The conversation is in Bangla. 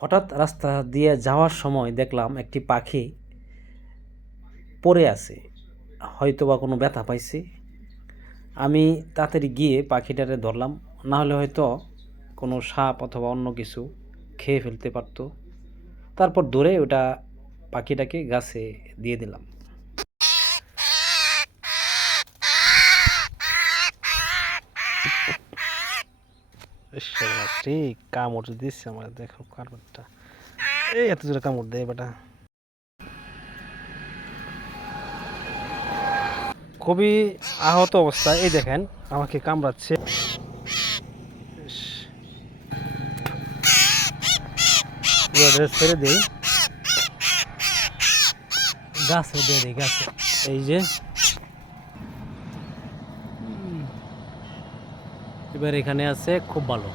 হঠাৎ রাস্তা দিয়ে যাওয়ার সময় দেখলাম একটি পাখি পড়ে আছে, হয়তো বা কোনো ব্যথা পাইছে। আমি তাড়াতাড়ি গিয়ে পাখিটারে ধরলাম, না হলে হয়তো কোনো সাপ অথবা অন্য কিছু খেয়ে ফেলতে পারতো। তারপর ধরে ওটা পাখিটাকে গাছে দিয়ে দিলাম। ঠিক কামড় দিচ্ছে আমার, দেখো কামড়টা, এই এত জোরে কামড় দেয় বেটা। খুবই আহত অবস্থায়, এই দেখেন আমাকে কামড়াচ্ছে। ছেড়ে দেই, গাছে দিয়ে দিই গাছে। এই যে এবার এখানে আছে, খুব ভালো।